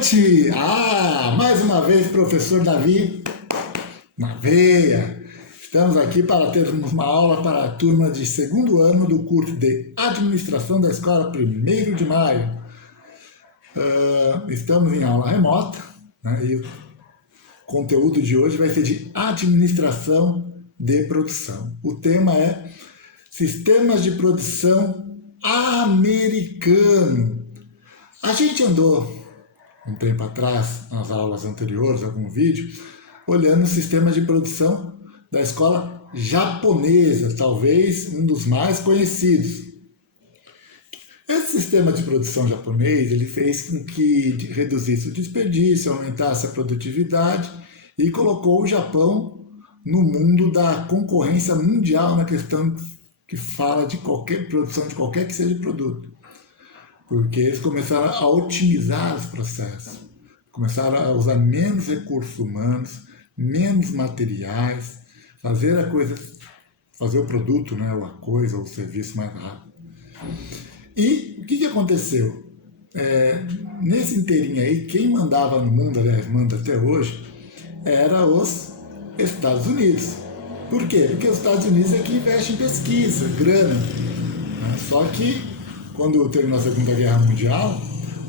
noite! Mais uma vez, professor Davi na veia. Estamos aqui para termos uma aula para a turma de segundo ano do curso de Administração da Escola 1º de Maio. Estamos em aula remota, né, e o conteúdo de hoje vai ser de Administração de Produção. O tema é Sistemas de Produção Americano. A gente andou um tempo atrás, nas aulas anteriores, algum vídeo, olhando o sistema de produção da escola japonesa, talvez um dos mais conhecidos. Esse sistema de produção japonês, ele fez com que reduzisse o desperdício, aumentasse a produtividade e colocou o Japão no mundo da concorrência mundial na questão que fala de qualquer produção, de qualquer que seja produto. Porque eles começaram a otimizar os processos, começaram a usar menos recursos humanos, menos materiais, fazer o produto, né, ou a coisa, ou o serviço mais rápido. E o que aconteceu? Nesse inteirinho aí, quem mandava no mundo, aliás, manda até hoje, era os Estados Unidos. Por quê? Porque os Estados Unidos é que investe em pesquisa, grana. Só que quando terminou a Segunda Guerra Mundial,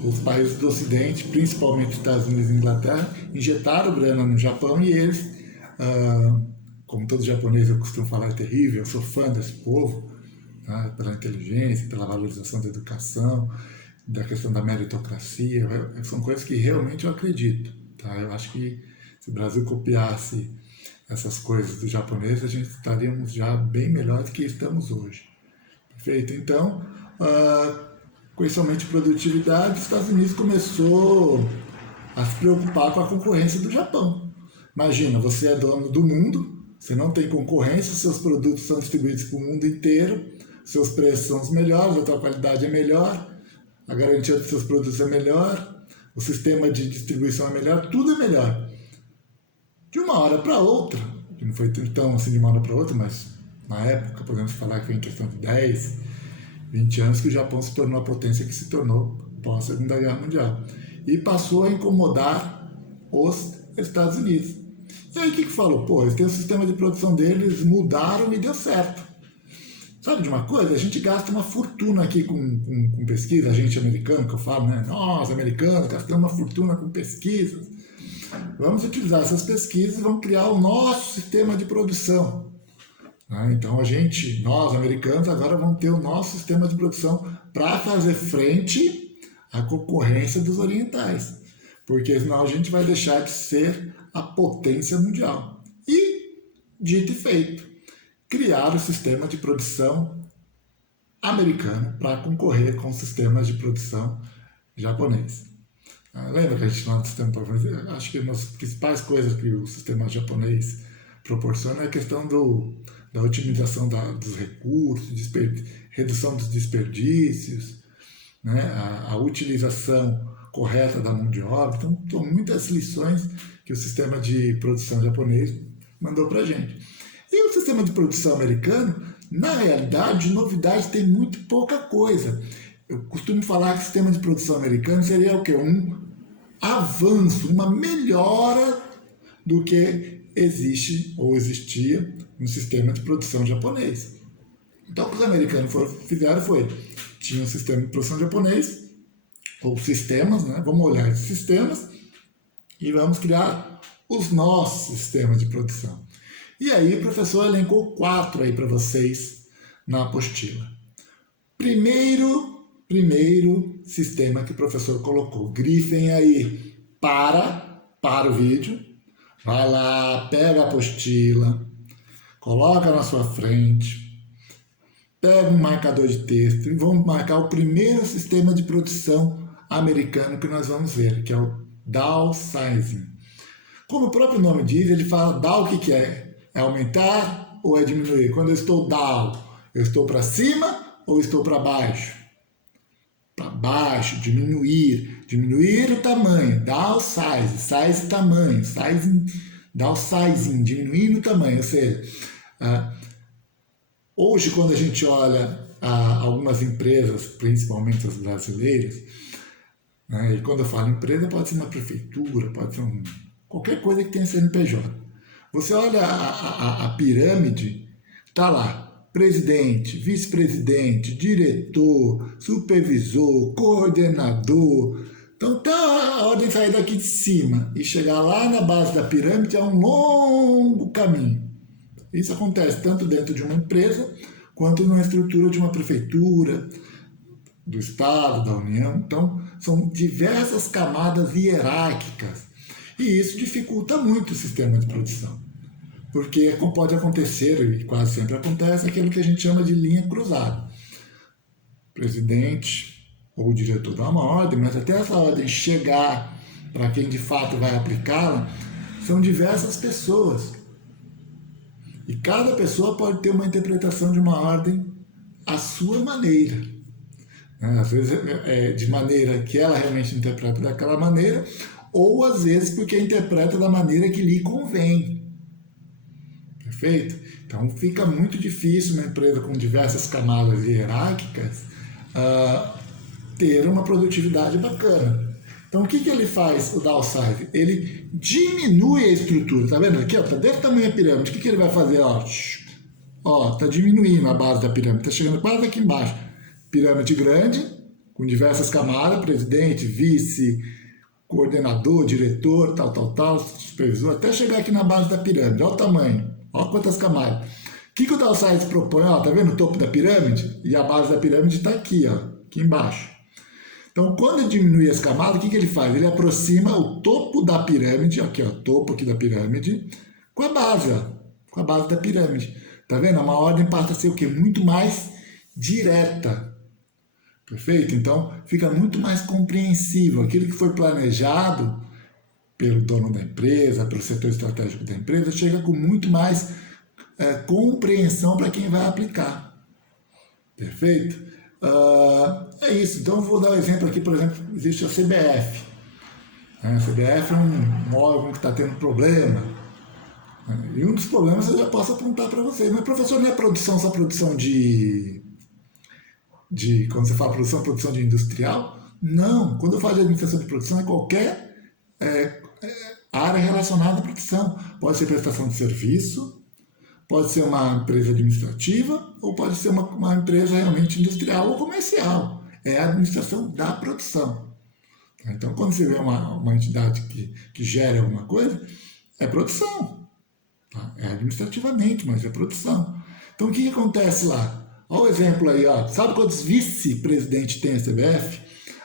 os países do Ocidente, principalmente os Estados Unidos e Inglaterra, injetaram grana no Japão e eles, como todo japonês eu costumo falar, é terrível, eu sou fã desse povo, tá? Pela inteligência, pela valorização da educação, da questão da meritocracia, são coisas que realmente eu acredito. Tá? Eu acho que se o Brasil copiasse essas coisas do japonês, a gente estaríamos já bem melhores do que estamos hoje. Perfeito? Então, com esse aumento de produtividade, os Estados Unidos começou a se preocupar com a concorrência do Japão. Imagina, você é dono do mundo, você não tem concorrência, seus produtos são distribuídos para o mundo inteiro, seus preços são os melhores, a tua qualidade é melhor, a garantia dos seus produtos é melhor, o sistema de distribuição é melhor, tudo é melhor. De uma hora para outra, que não foi tão assim de uma hora para outra, mas na época podemos falar que foi em questão de 10, 20 anos que o Japão se tornou a potência que se tornou pós Segunda Guerra Mundial. E passou a incomodar os Estados Unidos. E aí o que falou? Pô, eles têm o sistema de produção deles, mudaram e deu certo. Sabe de uma coisa? A gente gasta uma fortuna aqui com pesquisa, a gente americano, que eu falo, né? Nós, americanos, gastamos uma fortuna com pesquisas. Vamos utilizar essas pesquisas e vamos criar o nosso sistema de produção. Então nós americanos, agora vamos ter o nosso sistema de produção para fazer frente à concorrência dos orientais, porque senão a gente vai deixar de ser a potência mundial. E, dito e feito, criar o sistema de produção americano para concorrer com os sistemas de produção japonês. Lembra que a gente falou do sistema japonês? Acho que uma das principais coisas que o sistema japonês proporciona é a questão da otimização dos recursos, redução dos desperdícios, né? A utilização correta da mão de obra. Então, são muitas lições que o sistema de produção japonês mandou para a gente. E o sistema de produção americano, na realidade, de novidade tem muito pouca coisa. Eu costumo falar que o sistema de produção americano seria o quê? Um avanço, uma melhora do que existe ou existia no sistema de produção japonês. Então, o que os americanos fizeram foi, tinha um sistema de produção japonês, ou sistemas, né? Vamos olhar esses sistemas e vamos criar os nossos sistemas de produção. E aí o professor elencou 4 aí para vocês na apostila. Primeiro sistema que o professor colocou, grifem aí, para o vídeo, vai lá, pega a apostila, coloca na sua frente, pega um marcador de texto e vamos marcar o primeiro sistema de produção americano que nós vamos ver, que é o downsizing. Como o próprio nome diz, ele fala down, o que é? É aumentar ou é diminuir? Quando eu estou down, eu estou para cima ou estou para baixo? Para baixo, diminuir o tamanho, downsize, size tamanho, downsizing, diminuindo o tamanho, ou seja, hoje quando a gente olha algumas empresas, principalmente as brasileiras, né? E quando eu falo empresa, pode ser uma prefeitura, pode ser qualquer coisa que tenha CNPJ. Você olha a pirâmide, está lá, presidente, vice-presidente, diretor, supervisor, coordenador. Então, tá a ordem sair daqui de cima e chegar lá na base da pirâmide é um longo caminho. Isso acontece tanto dentro de uma empresa quanto numa estrutura de uma prefeitura, do Estado, da União. Então, são diversas camadas hierárquicas. E isso dificulta muito o sistema de produção. Porque como pode acontecer, e quase sempre acontece, aquilo que a gente chama de linha cruzada. O presidente ou o diretor dá uma ordem, mas até essa ordem chegar para quem de fato vai aplicá-la, são diversas pessoas. E cada pessoa pode ter uma interpretação de uma ordem à sua maneira. Às vezes de maneira que ela realmente interpreta daquela maneira, ou às vezes porque interpreta da maneira que lhe convém. Perfeito? Então fica muito difícil uma empresa com diversas camadas hierárquicas ter uma produtividade bacana. Então o que ele faz, o downsize? Ele diminui a estrutura, tá vendo aqui? Tá desse tamanho a pirâmide, o que ele vai fazer? Tá diminuindo a base da pirâmide, tá chegando quase aqui embaixo. Pirâmide grande, com diversas camadas, presidente, vice, coordenador, diretor, tal, supervisor, até chegar aqui na base da pirâmide. Olha o tamanho, olha quantas camadas. O que o downsize propõe? Tá vendo o topo da pirâmide? E a base da pirâmide está aqui, aqui embaixo. Então, quando ele diminui as camadas, o que ele faz? Ele aproxima o topo da pirâmide, aqui, topo aqui da pirâmide, com a base da pirâmide. Tá vendo? Uma ordem passa a ser o quê? Muito mais direta. Perfeito? Então, fica muito mais compreensível. Aquilo que foi planejado pelo dono da empresa, pelo setor estratégico da empresa, chega com muito mais compreensão para quem vai aplicar. Perfeito? É isso. Então, eu vou dar um exemplo aqui, por exemplo, existe a CBF. A CBF é um órgão que está tendo problema. E um dos problemas eu já posso apontar para vocês. Mas, professor, não é produção só produção quando você fala produção de industrial? Não. Quando eu falo de administração de produção, é qualquer área relacionada à produção. Pode ser prestação de serviço, pode ser uma empresa administrativa, ou pode ser uma empresa realmente industrial ou comercial. É a administração da produção. Então, quando você vê uma entidade que gera alguma coisa, é produção. Tá? É administrativamente, mas é produção. Então, o que acontece lá? Olha o exemplo aí, sabe quantos vice-presidentes tem a CBF?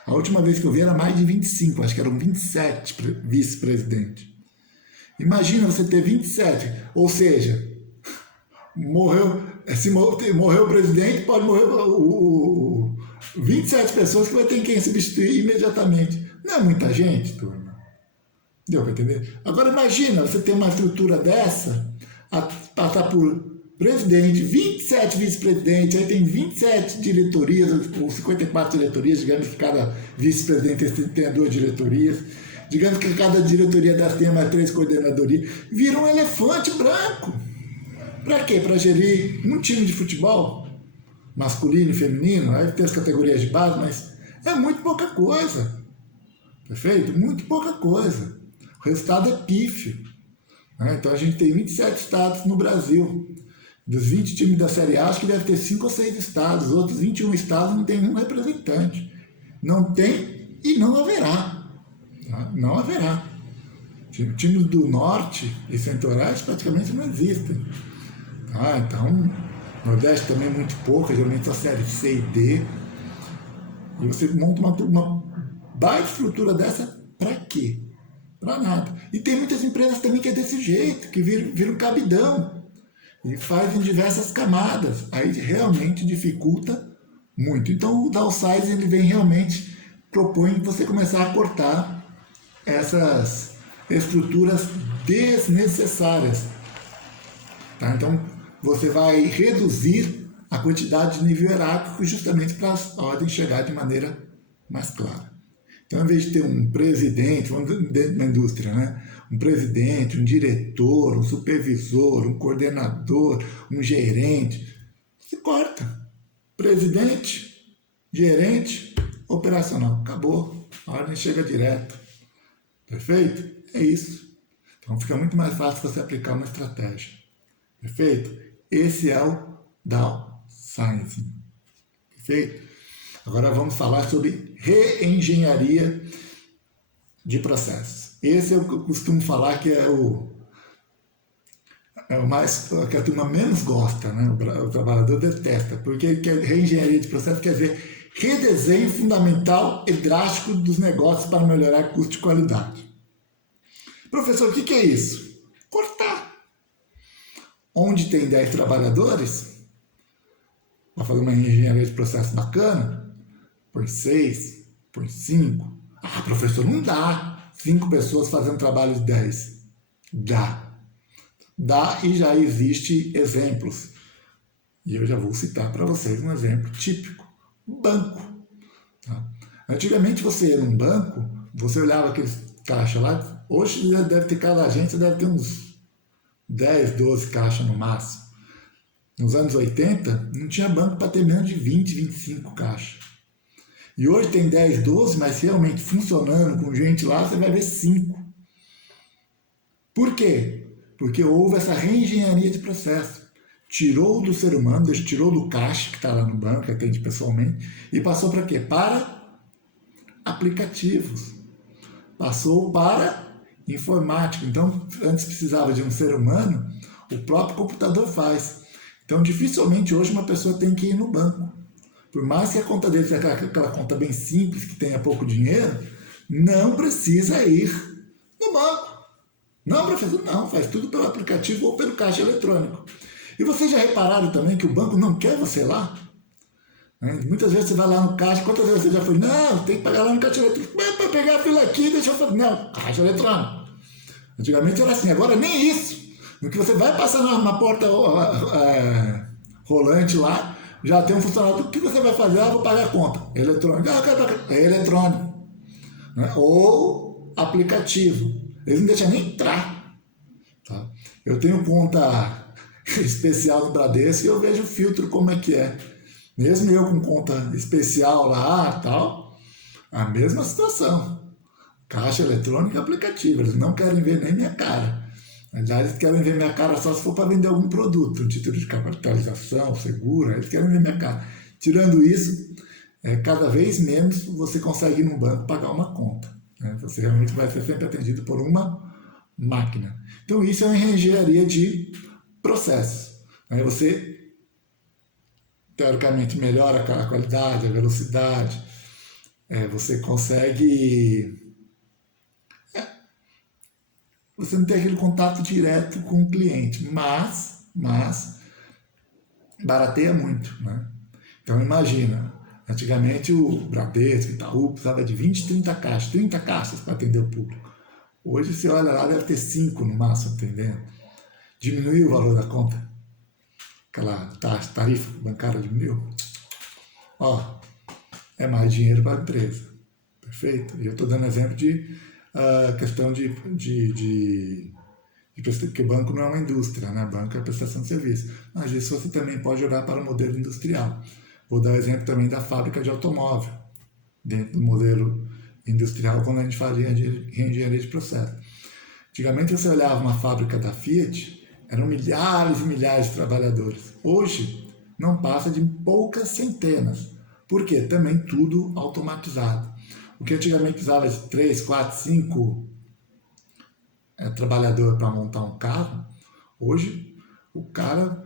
A última vez que eu vi era mais de 25, acho que eram 27 vice-presidentes. Imagina você ter 27, ou seja, se morreu o presidente, pode morrer 27 pessoas que vai ter quem substituir imediatamente. Não é muita gente, turma. Deu para entender? Agora imagina você ter uma estrutura dessa, passar por presidente, 27 vice-presidentes, aí tem 27 diretorias, ou 54 diretorias, digamos que cada vice-presidente tenha 2 diretorias, digamos que cada diretoria das tenha mais 3 coordenadorias, vira um elefante branco. Para quê? Para gerir um time de futebol, masculino e feminino, aí tem as categorias de base, mas é muito pouca coisa. Perfeito? Muito pouca coisa. O resultado é pífio. Então a gente tem 27 estados no Brasil. Dos 20 times da Série A, acho que deve ter 5 ou 6 estados. Os outros 21 estados não tem um representante. Não tem e não haverá. Não haverá. Times do Norte e Centro-Oeste praticamente não existem. Então, Nordeste também é muito pouco, geralmente só Série C e D. E você monta uma baita estrutura dessa para quê? Para nada. E tem muitas empresas também que é desse jeito, que viram cabidão. E fazem diversas camadas. Aí realmente dificulta muito. Então o downsize ele vem realmente, propõe você começar a cortar essas estruturas desnecessárias. Então você vai reduzir a quantidade de nível hierárquico justamente para a ordem chegar de maneira mais clara. Então, em vez de ter um presidente, vamos dentro da indústria, né? Um presidente, um diretor, um supervisor, um coordenador, um gerente, se corta. Presidente, gerente, operacional. Acabou. a ordem chega direto. Perfeito? É isso. Então fica muito mais fácil você aplicar uma estratégia. Perfeito? Esse é o downsizing. Perfeito? Agora vamos falar sobre reengenharia de processos. Esse eu costumo falar que é o mais que a turma menos gosta, né? O trabalhador detesta, porque reengenharia de processo quer dizer redesenho fundamental e drástico dos negócios para melhorar custo e qualidade. Professor, o que é isso? Cortar. Onde tem 10 trabalhadores, para fazer uma engenharia de processo bacana, põe 6, põe 5. Ah, professor, não dá 5 pessoas fazendo trabalho de 10. Dá. Dá e já existe exemplos. E eu já vou citar para vocês um exemplo típico. Banco. Tá? Antigamente você ia num banco, você olhava aqueles caixas lá, hoje deve ter cada agência, deve ter uns 10, 12 caixas no máximo. Nos anos 80, não tinha banco para ter menos de 20, 25 caixas. E hoje tem 10, 12, mas realmente funcionando, com gente lá, você vai ver 5. Por quê? Porque houve essa reengenharia de processo. Tirou do ser humano, tirou do caixa que está lá no banco, que atende pessoalmente, e passou para quê? Para aplicativos. Passou para informática. Então, antes precisava de um ser humano, o próprio computador faz. Então, dificilmente hoje uma pessoa tem que ir no banco. Por mais que a conta dele seja aquela conta bem simples, que tenha pouco dinheiro, não precisa ir no banco. Não, professor, não, faz tudo pelo aplicativo ou pelo caixa eletrônico. E vocês já repararam também que o banco não quer você lá? Muitas vezes você vai lá no caixa, quantas vezes você já foi? Não, tem que pagar lá no caixa eletrônico. Mas para pegar a fila aqui, deixa eu fazer. Não, caixa eletrônico. Antigamente era assim, agora nem isso. No que você vai passar numa porta rolante lá, já tem um funcionário. O que você vai fazer? Ah, vou pagar a conta. Eletrônico. Ah, eu quero pagar. É eletrônico. Né? Ou aplicativo. Eles não deixam nem entrar. Tá? Eu tenho conta especial do Bradesco e eu vejo o filtro como é que é. Mesmo eu com conta especial lá tal, a mesma situação. Caixa eletrônica e aplicativo. Eles não querem ver nem minha cara. Aliás, eles querem ver minha cara só se for para vender algum produto, um título de capitalização, seguro, eles querem ver minha cara. Tirando isso, cada vez menos você consegue ir num banco pagar uma conta. Né? Você realmente vai ser sempre atendido por uma máquina. Então isso é uma engenharia de processos. Aí você, teoricamente, melhora a qualidade, a velocidade, você consegue... Você não tem aquele contato direto com o cliente, mas barateia muito, né? Então imagina, antigamente o Bradesco, Itaú precisava de 20, 30 caixas, 30 caixas para atender o público. Hoje você olha lá, deve ter 5 no máximo atendendo. Diminuiu o valor da conta? Aquela tarifa bancária diminuiu? Ó, é mais dinheiro para a empresa. Perfeito? E eu estou dando exemplo de questão que o banco não é uma indústria, né? O banco é prestação de serviço. Mas isso você também pode olhar para o modelo industrial. Vou dar o exemplo também da fábrica de automóvel, dentro do modelo industrial, quando a gente fazia engenharia de processo. Antigamente você olhava uma fábrica da Fiat, eram milhares e milhares de trabalhadores. Hoje, não passa de poucas centenas. Por quê? Também tudo automatizado. O que antigamente precisava de 3, 4, 5 trabalhadores para montar um carro, hoje o cara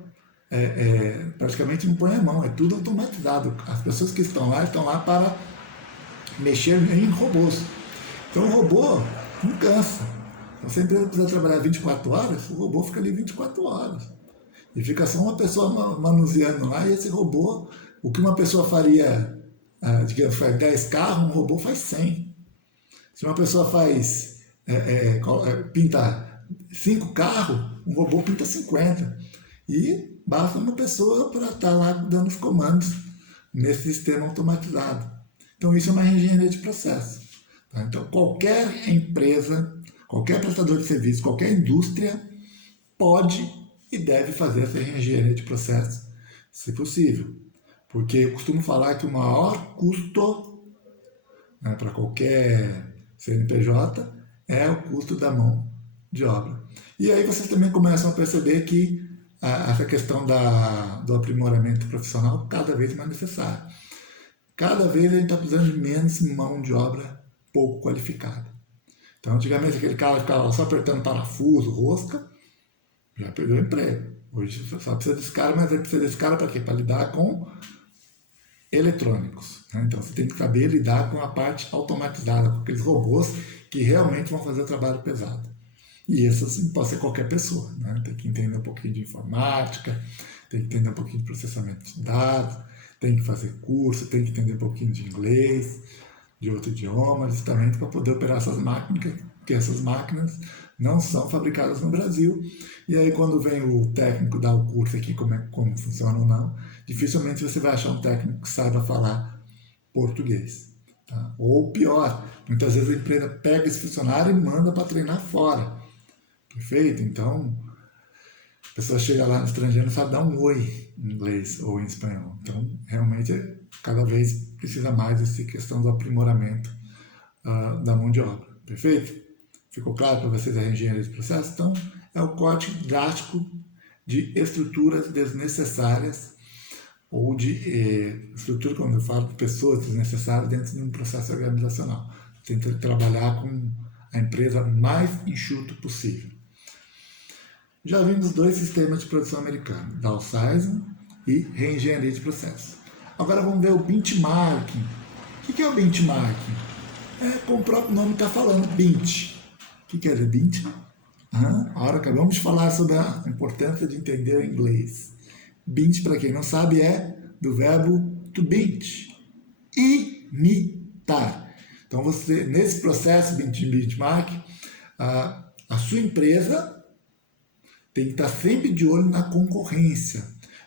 praticamente não põe a mão, é tudo automatizado. As pessoas que estão lá para mexer em robôs. Então o robô não cansa. Então, se a empresa precisa trabalhar 24 horas, o robô fica ali 24 horas. E fica só uma pessoa manuseando lá, e esse robô, o que uma pessoa faria, digamos, faz 10 carros, um robô faz 100. Se uma pessoa pinta 5 carros, um robô pinta 50. E basta uma pessoa para estar lá dando os comandos nesse sistema automatizado. Então isso é uma engenharia de processo. Tá? Então qualquer empresa, qualquer prestador de serviço, qualquer indústria pode e deve fazer essa engenharia de processo, se possível. Porque eu costumo falar que o maior custo né, para qualquer CNPJ, é o custo da mão de obra. E aí vocês também começam a perceber que essa questão do aprimoramento profissional cada vez mais necessária. Cada vez a gente está precisando de menos mão de obra pouco qualificada. Então, antigamente, aquele cara ficava só apertando parafuso, rosca, já perdeu o emprego. Hoje só precisa desse cara, mas ele precisa desse cara para quê? Para lidar com eletrônicos. Né? Então, você tem que saber lidar com a parte automatizada, com aqueles robôs que realmente vão fazer o trabalho pesado. E isso assim, pode ser qualquer pessoa. Né? Tem que entender um pouquinho de informática, tem que entender um pouquinho de processamento de dados, tem que fazer curso, tem que entender um pouquinho de inglês, de outro idioma, justamente para poder operar essas máquinas, porque essas máquinas não são fabricadas no Brasil. E aí quando vem o técnico dar o curso aqui, como funciona ou não, dificilmente você vai achar um técnico que saiba falar português. Tá? Ou pior, muitas vezes a empresa pega esse funcionário e manda para treinar fora. Perfeito? Então, a pessoa chega lá no estrangeiro e não sabe dar um oi em inglês ou em espanhol. Então, realmente, cada vez precisa mais dessa questão do aprimoramento da mão de obra. Perfeito? Ficou claro para vocês a engenharia de processo? Então, é o corte drástico de estruturas desnecessárias ou de estrutura, quando eu falo de pessoas desnecessárias dentro de um processo organizacional. Tem que trabalhar com a empresa mais enxuto possível. Já vimos dois sistemas de produção americanos, downsizing e reengenharia de processo. Agora vamos ver o benchmarking. O que é o benchmarking? Como o próprio nome está falando, bench. O que quer dizer bench? Agora acabamos de falar sobre a importância de entender o inglês. Bench, para quem não sabe, é do verbo to bench, imitar. Então, você, nesse processo de benchmark, a sua empresa tem que estar sempre de olho na concorrência,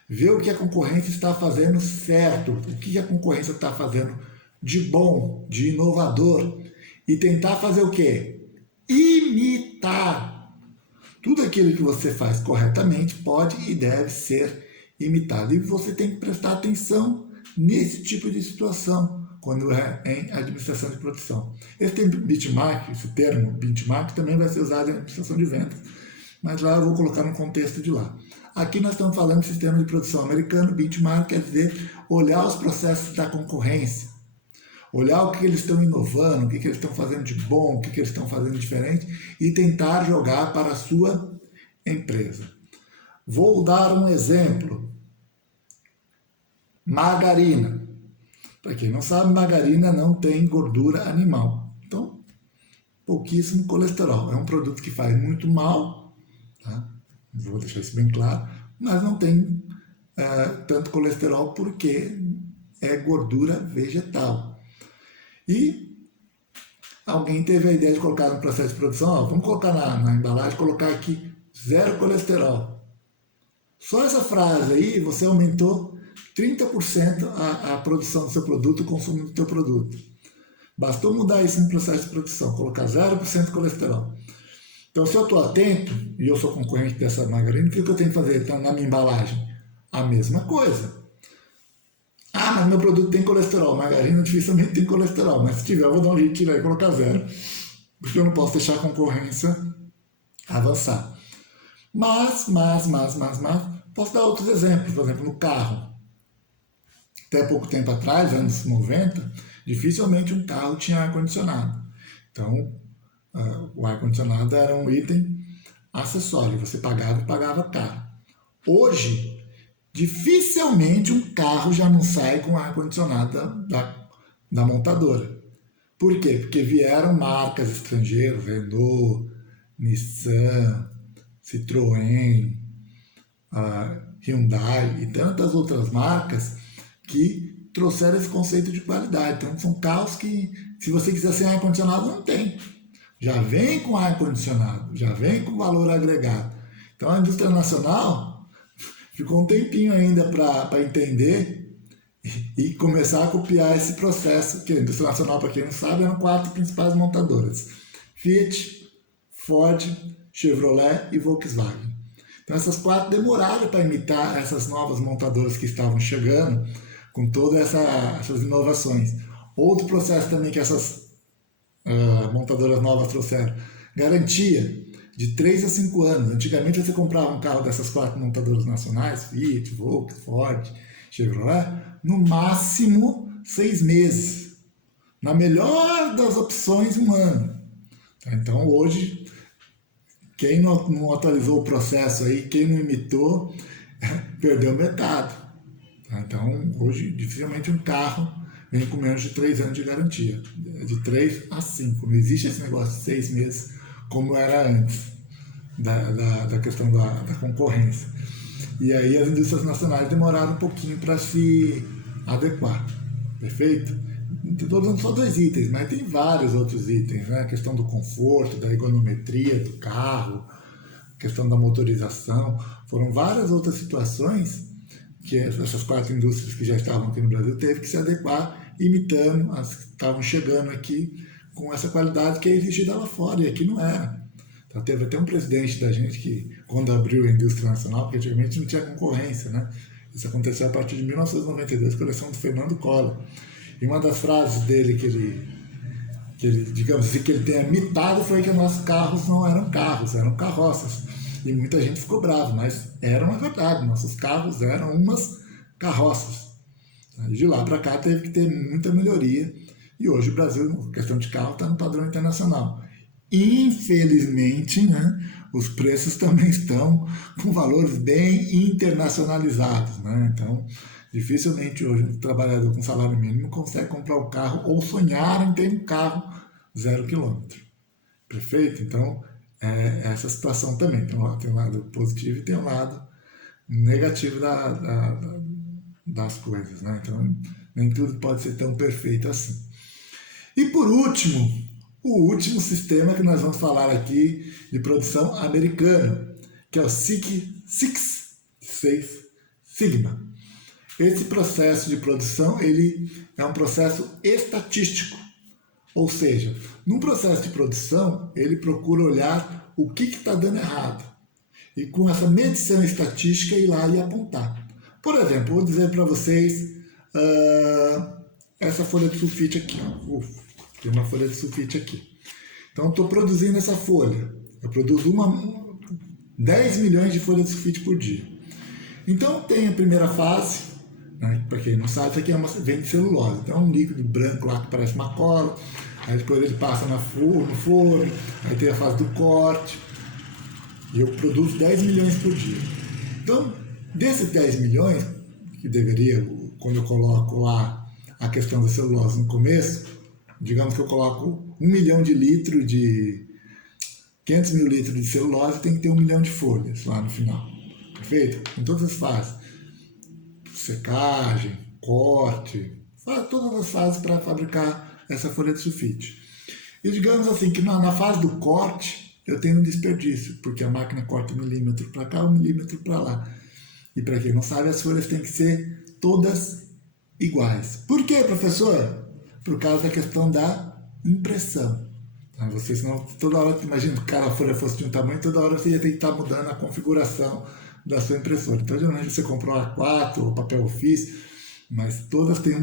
ver o que a concorrência está fazendo certo, o que a concorrência está fazendo de bom, de inovador, e tentar fazer o quê? Imitar. Tudo aquilo que você faz corretamente pode e deve ser imitado. E você tem que prestar atenção nesse tipo de situação, quando é em administração de produção. Esse benchmark, esse termo benchmark, também vai ser usado em administração de vendas, mas lá eu vou colocar no contexto de lá. Aqui nós estamos falando de sistema de produção americano. Benchmark quer dizer olhar os processos da concorrência, olhar o que eles estão inovando, o que eles estão fazendo de bom, o que eles estão fazendo de diferente e tentar jogar para a sua empresa. Vou dar um exemplo. Margarina. Para quem não sabe, margarina não tem gordura animal. Então, pouquíssimo colesterol. É um produto que faz muito mal, tá? Vou deixar isso bem claro, mas não tem tanto colesterol porque é gordura vegetal. E alguém teve a ideia de colocar no processo de produção, vamos colocar na embalagem, colocar aqui 0 colesterol. Só essa frase aí você aumentou 30% a produção do seu produto, o consumo do seu produto. Bastou mudar isso no processo de produção, colocar 0% de colesterol. Então, se eu estou atento, e eu sou concorrente dessa margarina, o que eu tenho que fazer então, na minha embalagem? A mesma coisa. Mas meu produto tem colesterol. Margarina dificilmente tem colesterol, mas se tiver, eu vou dar um jeito de tirar e colocar 0. Porque eu não posso deixar a concorrência avançar. Mas, posso dar outros exemplos. Por exemplo, no carro. Até pouco tempo atrás, anos 90, dificilmente um carro tinha ar-condicionado. Então, o ar-condicionado era um item acessório, você pagava e pagava caro. Hoje, dificilmente um carro já não sai com ar-condicionado da montadora. Por quê? Porque vieram marcas estrangeiras, Renault, Nissan, Citroën, Hyundai e tantas outras marcas que trouxeram esse conceito de qualidade. Então, são carros que, se você quiser sem ar-condicionado, não tem. Já vem com ar-condicionado, já vem com valor agregado. Então, a indústria nacional ficou um tempinho ainda para entender e começar a copiar esse processo, que a indústria nacional, para quem não sabe, eram 4 principais montadoras: Fiat, Ford, Chevrolet e Volkswagen. Então, essas 4 demoraram para imitar essas novas montadoras que estavam chegando com todas essas inovações. Outro processo também que essas montadoras novas trouxeram, garantia de 3 a 5 anos. Antigamente você comprava um carro dessas 4 montadoras nacionais, Fiat, Volkswagen, Ford, Chevrolet, no máximo 6 meses. Na melhor das opções, 1 ano. Então hoje, quem não atualizou o processo aí, quem não imitou, perdeu metade. Então hoje, dificilmente um carro vem com menos de 3 anos de garantia. De 3 a 5. Não existe esse negócio de 6 meses como era antes da questão da concorrência. E aí as indústrias nacionais demoraram um pouquinho para se adequar. Perfeito? Estou dando só 2 itens, mas tem vários outros itens, né? A questão do conforto, da ergonometria do carro, a questão da motorização. Foram várias outras situações que essas 4 indústrias que já estavam aqui no Brasil teve que se adequar, imitando as que estavam chegando aqui com essa qualidade que é exigida lá fora, e aqui não era. Então teve até um presidente da gente que, quando abriu a indústria nacional, porque antigamente não tinha concorrência, né? Isso aconteceu a partir de 1992, com a eleição do Fernando Collor. E uma das frases dele que ele, digamos assim, que ele tenha mitado foi que nossos carros não eram carros, eram carroças. E muita gente ficou brava, mas era uma verdade, nossos carros eram umas carroças. E de lá para cá teve que ter muita melhoria. E hoje o Brasil, questão de carro, está no padrão internacional. Infelizmente, né, os preços também estão com valores bem internacionalizados, né? Então, dificilmente hoje um trabalhador com salário mínimo consegue comprar um carro ou sonhar em ter um carro 0 quilômetro. Perfeito? Então, essa situação também. Tem um lado positivo e tem um lado negativo das coisas, né? Então, nem tudo pode ser tão perfeito assim. E por último, o último sistema que nós vamos falar aqui de produção americana, que é o Six Sigma. Esse processo de produção ele é um processo estatístico, ou seja, num processo de produção ele procura olhar o que está dando errado e com essa medição estatística ir lá e apontar. Por exemplo, vou dizer para vocês essa folha de sulfite aqui. Tem uma folha de sulfite aqui. Então, estou produzindo essa folha. Eu produzo 10 milhões de folhas de sulfite por dia. Então, tem a primeira fase, né, para quem não sabe, isso aqui vem de celulose. Então, é um líquido branco lá que parece uma cola. Aí depois ele passa no forno. Aí tem a fase do corte. E eu produzo 10 milhões por dia. Então, desses 10 milhões, que deveria, quando eu coloco lá a questão da celulose no começo, digamos que eu coloco 1 milhão de litros de 500 mil litros de celulose, tem que ter 1 milhão de folhas lá no final. Perfeito? Em todas as fases. Secagem, corte, todas as fases para fabricar essa folha de sulfite. E digamos assim que na fase do corte eu tenho um desperdício, porque a máquina corta 1 milímetro para cá, 1 milímetro para lá. E para quem não sabe, as folhas têm que ser todas iguais. Por quê, professor? Por causa da questão da impressão. Você, senão, toda hora, imagina que a folha fosse de um tamanho, toda hora você ia ter que estar mudando a configuração da sua impressora. Então, geralmente você comprou um A4 ou papel ofício, mas todas têm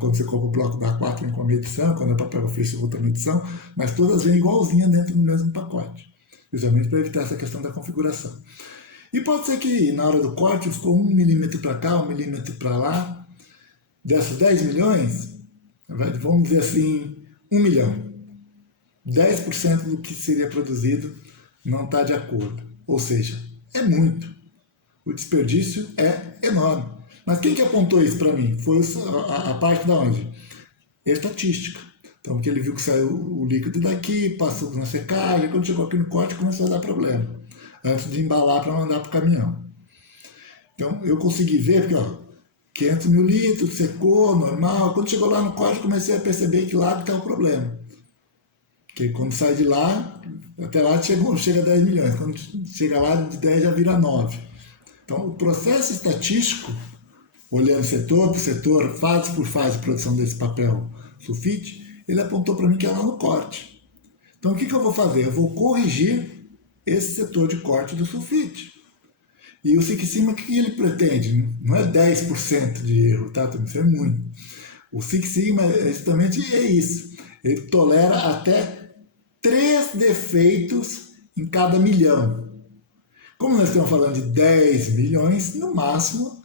quando você compra o bloco da A4 vem com a medição, quando é papel ofício outra medição, mas todas vêm igualzinha dentro do mesmo pacote. Justamente para evitar essa questão da configuração. E pode ser que na hora do corte ficou 1 milímetro para cá, 1 milímetro para lá. Dessas 10 milhões, vamos dizer assim, 1 milhão. 10% do que seria produzido não está de acordo. Ou seja, é muito. O desperdício é enorme. Mas quem que apontou isso para mim? Foi a parte da onde? Estatística. Então, porque ele viu que saiu o líquido daqui, passou na secagem, quando chegou aqui no corte começou a dar problema. Antes de embalar para mandar para o caminhão. Então, eu consegui ver, porque 500 mil litros, secou, normal. Quando chegou lá no corte, comecei a perceber que lá está o problema. Porque quando sai de lá, até lá chega a 10 milhões. Quando chega lá, de 10 já vira 9. Então, o processo estatístico, olhando setor por setor, fase por fase, produção desse papel sulfite, ele apontou para mim que é lá no corte. Então, o que eu vou fazer? Eu vou corrigir esse setor de corte do sulfite. E o Six Sigma, o que ele pretende? Não é 10% de erro, tá? Isso é muito. O Six Sigma justamente é isso. Ele tolera até 3 defeitos em cada milhão. Como nós estamos falando de 10 milhões, no máximo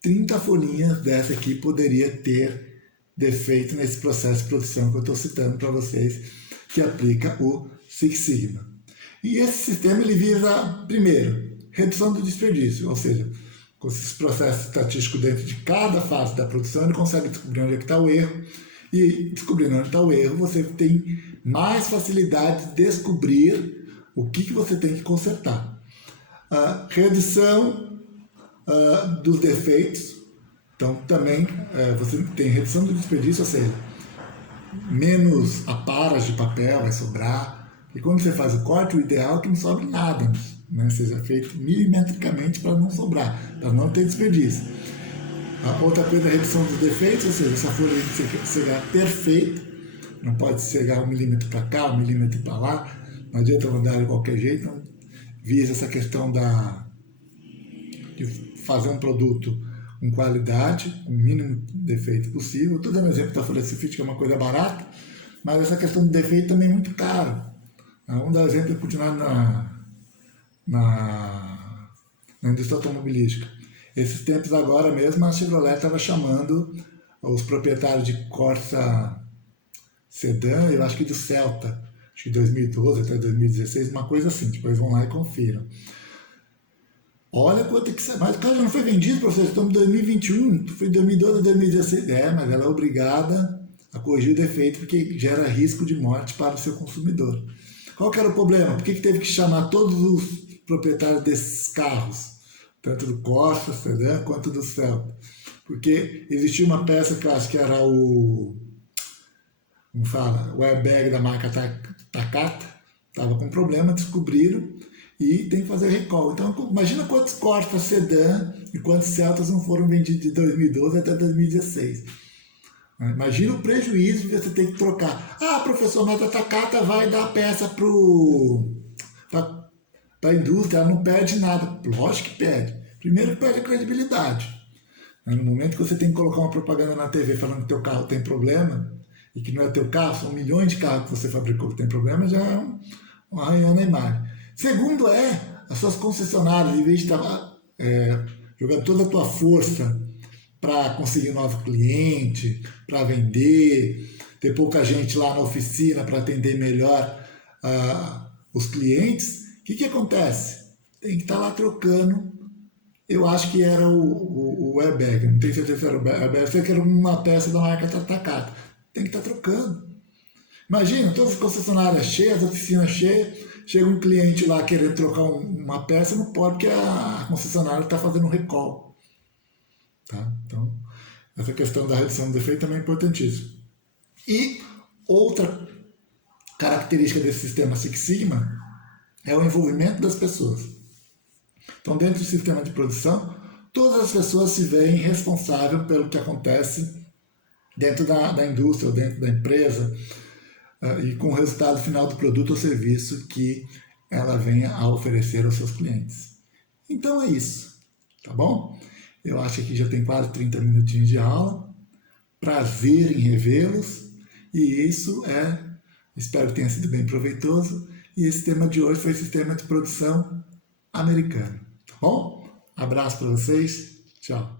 30 folhinhas dessa aqui poderia ter defeito nesse processo de produção que eu estou citando para vocês, que aplica o Six Sigma. E esse sistema ele visa, primeiro, redução do desperdício, ou seja, com esses processos estatísticos dentro de cada fase da produção, ele consegue descobrir onde é que está o erro, e descobrindo onde está o erro, você tem mais facilidade de descobrir o que você tem que consertar. Redução dos defeitos, então também você tem redução do desperdício, ou seja, menos aparas de papel vai sobrar, e quando você faz o corte, o ideal é que não sobre nada, né? Seja feito milimetricamente para não sobrar, para não ter desperdício. A outra coisa é a redução dos defeitos, ou seja, essa folha tem que chegar perfeita, não pode chegar 1 milímetro para cá, 1 milímetro para lá, não adianta mandar de qualquer jeito, então visa essa questão de fazer um produto com qualidade, com o mínimo de defeito possível. Estou dando exemplo da folha sulfite, que é uma coisa barata, mas essa questão de defeito também é muito caro. Vamos dar exemplo de continuar na indústria automobilística. Esses tempos agora mesmo, a Chevrolet estava chamando os proprietários de Corsa Sedan, eu acho que do Celta, acho que 2012 até 2016, uma coisa assim, depois vão lá e confiram. Olha quanto que você... Mas o carro já não foi vendido, professor, estamos em 2021, foi em 2012 a 2016. Mas ela é obrigada a corrigir o defeito, porque gera risco de morte para o seu consumidor. Qual que era o problema? Por que teve que chamar todos os proprietários desses carros? Tanto do Corsa, Sedan, quanto do Celta. Porque existia uma peça que eu acho que era o airbag da marca Takata, estava com problema, descobriram e tem que fazer recall. Então, imagina quantos Corsa Sedan e quantos Celtas não foram vendidos de 2012 até 2016. Imagina o prejuízo de você ter que trocar. Professor, mas a Takata vai dar peça para a indústria, ela não perde nada. Lógico que perde. Primeiro que perde a credibilidade. No momento que você tem que colocar uma propaganda na TV falando que teu carro tem problema, e que não é teu carro, são milhões de carros que você fabricou que tem problema, já é um arranhão na imagem. Segundo as suas concessionárias, em vez de estar jogando toda a tua força para conseguir novo cliente, para vender, ter pouca gente lá na oficina para atender melhor os clientes, o que acontece? Tem que estar lá trocando. Eu acho que era o airbag, não tenho certeza se era o airbag, eu sei que era uma peça da marca Takata. Tem que estar trocando. Imagina, todas as concessionárias cheias, as oficinas cheias, chega um cliente lá querendo trocar uma peça, não pode, porque a concessionária está fazendo um recall. Tá? Então, essa questão da redução do defeito também é importantíssima. E outra característica desse sistema Six Sigma é o envolvimento das pessoas. Então, dentro do sistema de produção, todas as pessoas se veem responsáveis pelo que acontece dentro da indústria ou dentro da empresa e com o resultado final do produto ou serviço que ela venha a oferecer aos seus clientes. Então é isso, tá bom? Eu acho que já tem quase 30 minutinhos de aula. Prazer em revê-los. E isso espero que tenha sido bem proveitoso. E esse tema de hoje foi sistema de produção americano. Tá bom? Abraço para vocês. Tchau.